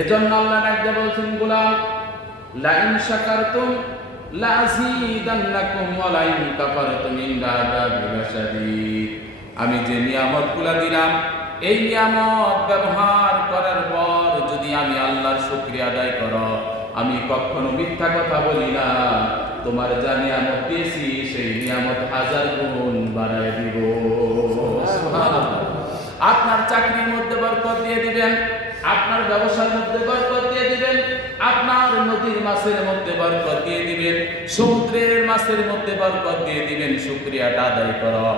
এজন্য আল্লাহ একদা বলছেন গোলাম লা ইন শাকারতুম লা আযীদান্নাকুম ওয়া লা ইন কাফারতুম ইন্না আযাবি লাশাদীদ। আমি যে নিয়ামতগুলো দিলাম এই নিয়ামত ব্যবহার করার পর যদি আমি আল্লাহর শুকরিয়া আদায় করো, আমি কখনো মিথ্যা কথা বলি না, তোমার যা নিয়ামত দিয়েছি সেই নিয়ামত 1000 গুণ বাড়ায় দিব। সুবহানাল্লাহ। আপনার চাকরির মধ্যে বরকত দিয়ে দিবেন, আপনার ব্যবসার মধ্যে বরকত দিয়ে দিবেন, আপনার নদীর মাছের মধ্যে বরকত দিয়ে দিবেন, সমুদ্রের মাছের মধ্যে বরকত দিয়ে দিবেন। শুকরিয়াটা আদায় করো।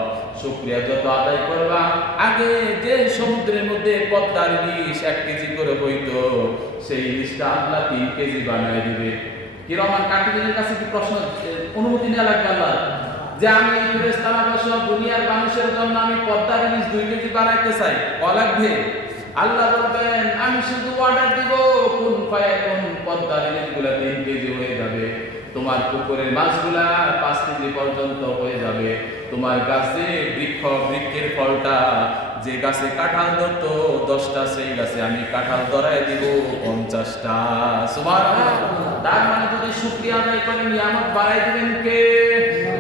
শুকরিয়া যত আদায় করবা, আগে যে সমুদ্রের মধ্যে পদ্মার ইলিশ 1 কেজি করে হইতো, সেই ইলিশটা আল্লাহ 3 কেজি বানায় দিবে। কি রহমান কাটিদের কাছে কি প্রশ্ন অনুমতি নেওয়া লাগবে আল্লাহ যে আমি এই ফেরেশতারা বসা দুনিয়ার মানুষের জন্য আমি পদ্মার ইলিশ 2 কেজি বানাইতে চাই, লাগবে? আল্লাহ বলবেন আমি শুধু অর্ডার দিব, কোন ফায়াকুন, পদ্মার ইলিশগুলা 3 কেজি হয়ে যাবে, তোমার পুকুরের মাছগুলা 5 কেজি পর্যন্ত হয়ে যাবে, তোমার গাছে বৃক্ষের ফলটা, যে গাছে কাঁঠাল ধরতো 10টা, সেই গাছে আমি কাঁঠাল ধরায় দিব 50টা। সুবহানাল্লাহ। তার মানে যদি শুকরিয়া আদায় করে নিয়ামত বাড়াই দিবেন কে?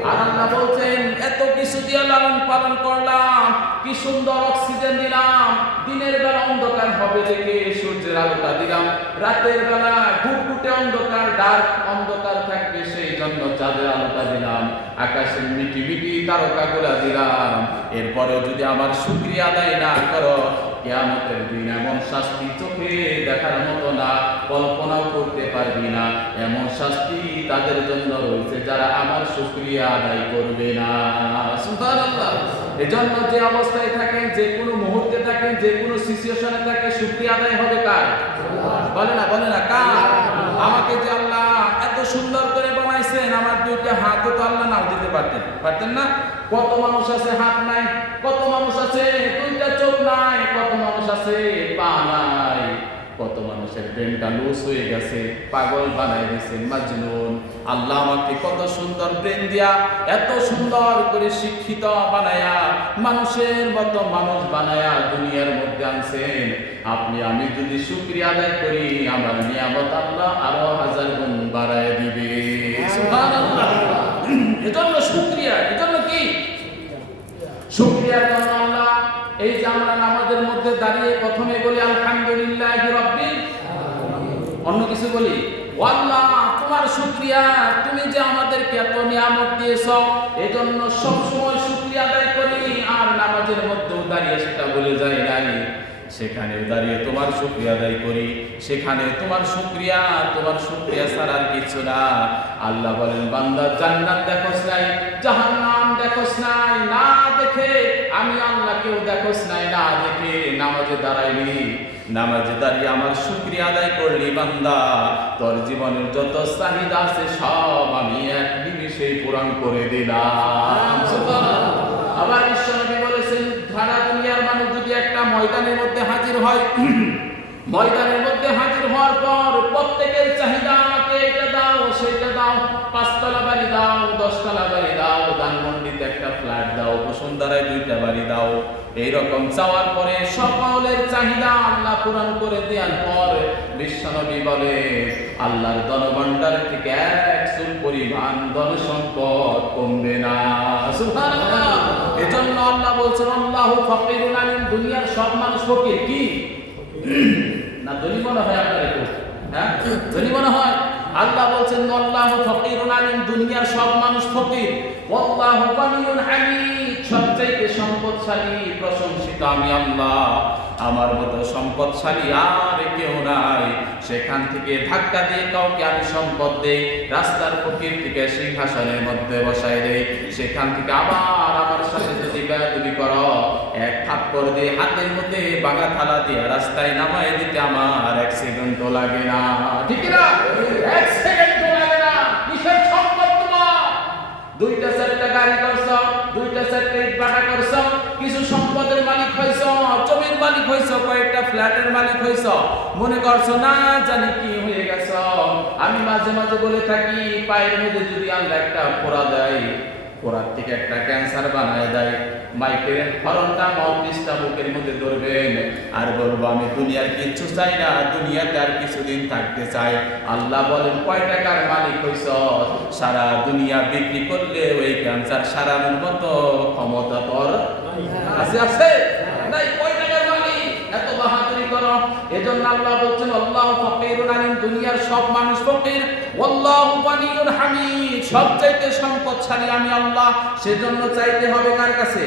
আর আল্লাহ বলছেন এত কিছু দিয়ে লালন পালন করলাম, কি সুন্দর অক্সিজেন দিলাম, দিনের বেলা অন্ধকার হবে দেখে সূর্যের আলোটা দিলাম, রাতের বেলা ঘুটঘুটে অন্ধকার ডার্ক অন্ধকার থাকবে সেই জন্য চাঁদের আলোটা দিলাম, আকাশের মিটি মিটি তারকাগুলা দিলাম। এরপরেও যদি আমার শুকরিয়া আদায় না করো, কিয়ামতের দিন এমন শাস্তি চোখে দেখার মতো না, কল্পনাও করতে পারবি না, এমন শাস্তি তাদের জন্য রয়েছে যারা আমার শুকরিয়া আদায় করবে না। সুবহানাল্লাহ। এজন্য যে অবস্থায় থাকেন, যে কোনো মুহূর্তে থাকেন, যে কোনো সিচুয়েশনে থাকে, শুকরিয়া আদায় হবে কার? বলে না কার? আমাকে যে আল্লাহ এত সুন্দর করে বানাইছেন, আমার 2টা হাতও তো আল্লাহ নাও দিতে পারতেন না? কত মানুষ আছে হাত নাই, কত মানুষ আছে 2টা চোখ নাই, কত মানুষ আছে পা নাই, কত মানুষের ব্রেনটা লুজ হয়ে গেছে, পাগল বানাই দিয়েছেন, মাজনুন। আল্লাহ আমাকে কত সুন্দর ব্রেন দিয়া, এত সুন্দর করে শিক্ষিত বানায়া, মানুষের মতো মানুষ বানায়া দুনিয়ার মধ্যে আনছেন। আপনি আমি যদি শুকরিয়া আদায় করি, আমার নিয়ামত আল্লাহ আরো 1000 গুণ বাড়ায় দিবে। সুবহানাল্লাহ। এজন্য শুকরিয়া, এজন্য কি শুকরিয়ার জন্য আল্লাহ এই যে আমরা নামাজের মধ্যে দাঁড়িয়ে প্রথমে বলি আলহামদুলিল্লাহি রাব্বিল আলামিন, অন্য কিছু বলি আল্লাহ তোমার শুকরিয়া, তুমি যে আমাদেরকে এত নিয়ামত দিয়েছো, এজন্য সব সময় শুকরিয়া আদায় করি। আর নামাজের মধ্যেও দাঁড়িয়ে সেটা বলে যাই নাই, সেখানে দাঁড়িয়ে তোমার শুকরিয়া আদায় করি, সেখানে তোমার শুকরিয়া ছাড়া আর কিছু না। আল্লাহ বলেন বান্দা জান্নাত দেখোস নাই, জাহান্নাম দেখোস নাই, না দেখে আমি আল্লাহকেও দেখোস নাই, না দেখে নামাজে দাঁড়াইলি, নামাজে দাঁড়িয়ে আমার শুকরিয়া আদায় করলি, বান্দা তোর জীবনের যত চাহিদা আছে সব আমি এক নিমিষেই পূরণ করে দিলাম। আবার বিশ্বনবী বলেছেন সারা দুনিয়ার মানুষ যদি একটা ময়দানের মধ্যে হাজির হয়, ময়দানের মধ্যে হাজির হওয়ার পর প্রত্যেকের চাহিদা আমাকে এটা দাও সেটা দাও, 5 তলা বাড়ি দাও, 10 তলা বাড়ি দাও, ধানমন্ডিতে একটা ফ্ল্যাট দাও, বসুন্ধরায় 2টা বাড়ি দাও, এইরকম চাওয়ার পরে সকলের চাহিদা আল্লাহ পূরণ করে দেওয়ার পর বিশ্বনবী বলে আল্লাহর ধনভাণ্ডার থেকে 1 চুল পরিমাণ ধন সম্পদ কমবে না। সুবহানাল্লাহ। এজন্য আল্লাহ বলছেন আল্লাহু ফাকিরুন আলিম, দুনিয়ার সব মানুষ ফকির। কি না ধনী মনে হয় আপনার? হ্যাঁ, ধনী মনে হয়? আল্লাহ বলছেন আল্লাহু ফাকিরুন আলিম, দুনিয়ার সব মানুষ ফকির, ওয়াল্লাহু গানিয়ুন হামিদ, সবচাইতে সম্পদশালী প্রশংসিত আমি আল্লাহ, আমার মতো সম্পদশালী আর কেউ নাই। সেখান থেকে ধাক্কা দিয়ে কাউকে আমি সম্পদ দেই, রাস্তার ফকির থেকে সিংহাসনের মধ্যে বসাই দেই, সেখান থেকে আবার আমার সাথে যদি বেয়াদবি করো, 1 থাপ্পড় দিয়ে হাতের মধ্যে ভাঙা থালা দিয়ে রাস্তায় নামায় দিতে আমার 1 সেকেন্ডও লাগে না। ঠিক না? 1 সেকেন্ডও লাগে না। কিসের সম্পদ তোমার? 2টা 4টা গাড়ি করছো, 2টা 4টা ইটভাটা করছো, কিছু সম্পদের মালিক হইছো, জমির মালিক হইছো, কয়েকটা ফ্ল্যাটের মালিক হইছো, মনে করছো না জানি কি হয়ে গেছো। আমি মাঝে মাঝে বলে থাকি পায়ের মধ্যে যদি আল্লাহ একটা ফোঁড়া দেয়, কোরআন থেকে একটা ক্যান্সার বানায় দেয়, মাইকের হরনটা মহাপৃষ্ঠা বুকের মধ্যে ধরবেন আর বলবো আমি দুনিয়ার কিচ্ছু চাই না, দুনিয়াতে আর কিছুদিন থাকতে চাই। আল্লাহ বলেন কয় টাকার মালিক হইছ, সারা দুনিয়া বিক্রি করলে ওই ক্যান্সার সারানোর মতো ক্ষমতা তোর আছে? আছে নাই? কয় টাকার মালিক? এত বাহাদুরি করো। এজন্য আল্লাহ বলছেন আল্লাহু ফাকিরুন আলিম, দুনিয়ার সব মানুষ ফকির, আল্লাহু গানিয়ুন হামিদ, সবচাইতে সম্পদশালী আমি আল্লাহ, সেজন্য চাইতে হবে কার কাছে?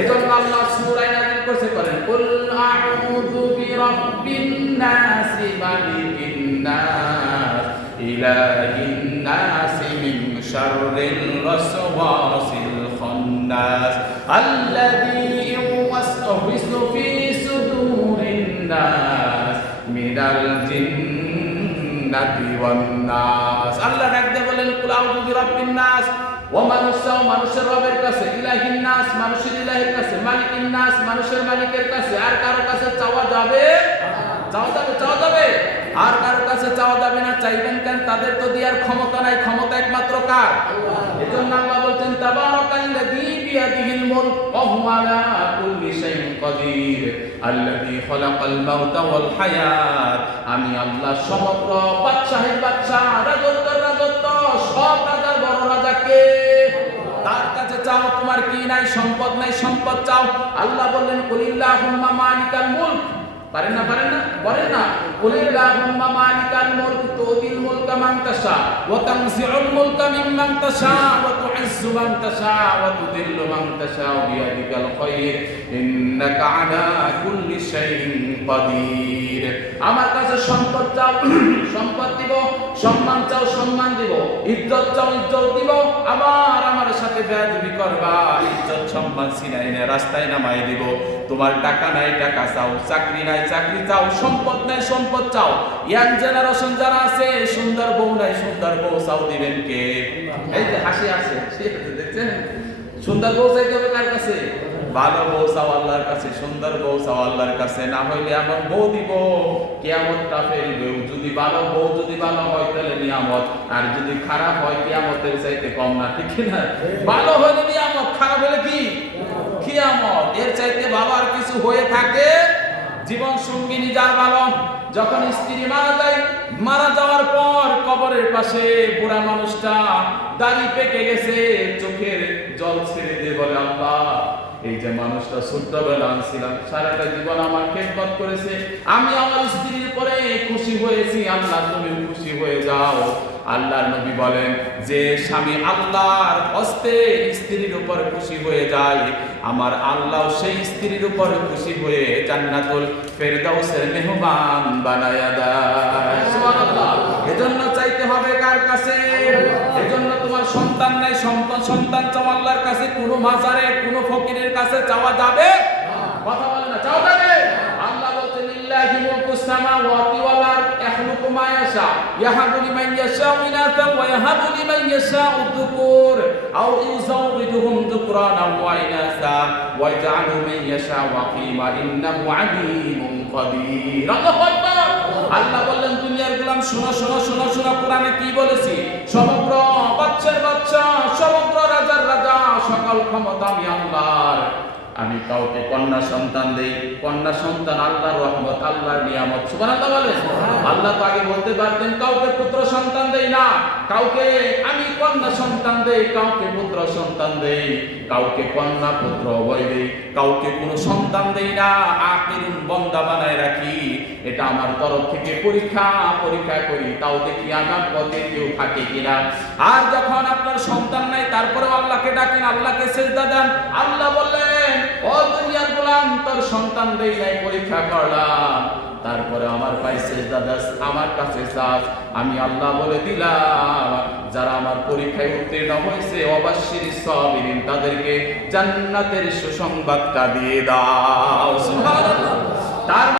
এজন্য আল্লাহ সূরা নাযিল করতে পারেন কুল আউযু বিরাব্বিন নাস মালিকিন নাস ইলাহিন নাস মিন শাররিল ওয়াসওয়াসিল খান্নাস আল্লাযী ইউওয়াসওয়িসু ফি সুদুরিন নাস মিনাল জিন্নাতি ওয়ান নাস। আল্লাহ ডাকতে বলেন কুল আউযু বিরাব্বিন নাস, ও মানুষও মানুষের রবের কাছে, ইলাহিন নাস মানুষের ইলাহির কাছে, মালিকিন নাস মানুষের মালিকের কাছে। আর কারো কাছে চাওয়া যাবে? চাওয়া যাবে? চাওয়া যাবে? আর কারো কাছে চাওয়া যাবে না। চাইবেন কেন? তাদের তো দেওয়ার ক্ষমতা নাই, ক্ষমতা একমাত্র কার? এজন্য আল্লাহ বলছেন তাবারাকাল্লাযী বিয়াদিহিল মুলক ওয়া হুয়া আলা কুল্লি শাইইন কাদির আল্লাযী খালাকাল মাউতা ওয়াল হায়াত। আমি আল্লাহ সমগ্র বাদশাহের বাদশাহ, রাজত্বের রাজত্ব, সব রাজার বড় রাজা কে? তার কাছে চাও। তোমার কি নাই? সম্পদ নাই, সম্পদ চাও। আল্লাহ বললেন কুলিল্লাহুম্মা মালিকাল মুলক, পারেন না? পারেন না? বলেন না কুলিল্লাহুম্মা মালিকাল মুলক তুতিল মুলকা মান তাশা ওয়া তানজিউল মুলকা মিম্মান তাশা ওয়া তুইজ্জু মান তাশা ওয়া তুযিল্লু মান তাশা বিয়াদিকাল খায়র ইন্নাকা আলা কুল্লি শাইইন কাদির। আমার কাছে সম্পদ চাও, সম্পদ দিব। সম্মান চাও, সম্মান দিব। ইজ্জত চাও, ইজ্জত দিব। আবার আমার সাথে বেয়াদবি করবা, ইজ্জত সম্মান ছিনাই না রাস্তায় নামাই দিব। তোমার টাকা নাই, টাকা চাও। চাকরি নাই, চাকরি চাও। সম্পদ নাই, সম্পদ চাও। ইয়াং জেনারেশন যারা আছে, সুন্দর বউ নাই, সুন্দর বউ চাও। দিবেন কে? এই যে হাসি আসে, দেখছেন? সুন্দর বউ চাইতে হবে কার কাছে? ভালো বউ চাও আল্লাহর কাছে, সুন্দর বউ চাও আল্লাহর কাছে। না হইলে এমন বউ দিব কিয়ামতটা ফেলবে। যদি ভালো বউ যদি ভালো হয় তাহলে নিয়ামত, আর যদি খারাপ হয় কিয়ামতের চাইতে কম না, ঠিক না? ভালো হলে নিয়ামত, খারাপ হলে কি? কিয়ামত। এর চাইতে ভালো আর কিছু হয়ে থাকে? জীবন সঙ্গিনী যার ভালো, যখন স্ত্রী মারা যায়, মারা যাওয়ার পর কবরের পাশে বুড়া মানুষটা দাড়ি পেকে গেছে, চোখের জল ছেড়ে দিয়ে বলে আল্লাহ, এই যে মানুষটা ছোট্টবেলা আনছিলাম, সারাটা জীবন আমার খেদমত করেছে, আমি আমার স্ত্রীর পরে খুশি হয়েছি, আল্লাহ তুমি খুশি হয়ে যাও। আল্লাহর নবী বলেন যে স্বামী আল্লাহর হস্তে স্ত্রীর উপর খুশি হয়ে যায়, আমার আল্লাহ সেই স্ত্রীর উপর খুশি হয়ে জান্নাতুল ফেরদাউসের মেহমান বানায়া দেয়। সুবহানাল্লাহ। এজন্য চাইতে হবে কার কাছে? এজন্য তোমার সন্তান নাই, সন্তান চাও আল্লাহর কাছে। কোনো মাজারে, কোনো ফকিরের কাছে চাওয়া যাবে? কথা বলে না, চাওয়া যাবে? আল্লাহ বলছেন লিল্লাহি মুলকুস সামাওয়াতি ওয়াল আরদ ইয়াখলুকু মা ইয়াশা ইয়াহাবু লিমান ইয়াশাউ ইনাসা ওয়া ইয়াহাবু লিমান ইয়াশাউ যুকুর আও ইউযাওযিজুহুম যুকরানান ওয়া ইনাসা ওয়া ইয়াজআলু মান ইয়াশাউ আকিমা ইন্নাহু আলীমুন কাদির। আল্লাহু আকবার। আল্লাহ বললেন দুনিয়ার গোলাম শোনো শোনো শোনো শোনো, কোরআনে কি বলেছি? সমগ্র বাদশার বাদশা, সমগ্র রাজার রাজা, সকল ক্ষমতা আমি আল্লাহর। আমি কাউকে কন্যা সন্তান দেই, কন্যা সন্তান আল্লাহর রহমত, আল্লাহর নিয়ামত। সুবহানাল্লাহ বলেন। আল্লাহ তো আগে বলতে পারতেন কাউকে পুত্র সন্তান দেই না, কাউকে আমি কন্যা সন্তান দেই, কাউকে পুত্র সন্তান দেই, কাউকে কন্যা পুত্র উভয় দেই, কাউকে কোনো সন্তান দেই না, আখিরুন বান্দা বানায় রাখি। এটা আমার তরফ থেকে পরীক্ষা করি, তাও দেখি আমার পথে কেউ থাকে কিনা। আর যখন আপনার সন্তান নাই, তারপরে আল্লাহকে ডাকেন, আল্লাহকে সিজদা দেন। আল্লাহ বললেন ও দুনিয়ার গোলাম, তোর সন্তান দেই নাই, পরীক্ষা করলাম, তারপরে আমার পায়ে সিজদা দাস, আমার কাছে চাস, আমি আল্লাহ বলে দিলাম যারা আমার পরীক্ষায় উত্তীর্ণ হয়েছে অবাশশিরিস সাবিরিন, তাদেরকে জান্নাতের সুসংবাদটা দিয়ে দাও। সুবহানাল্লাহ। তার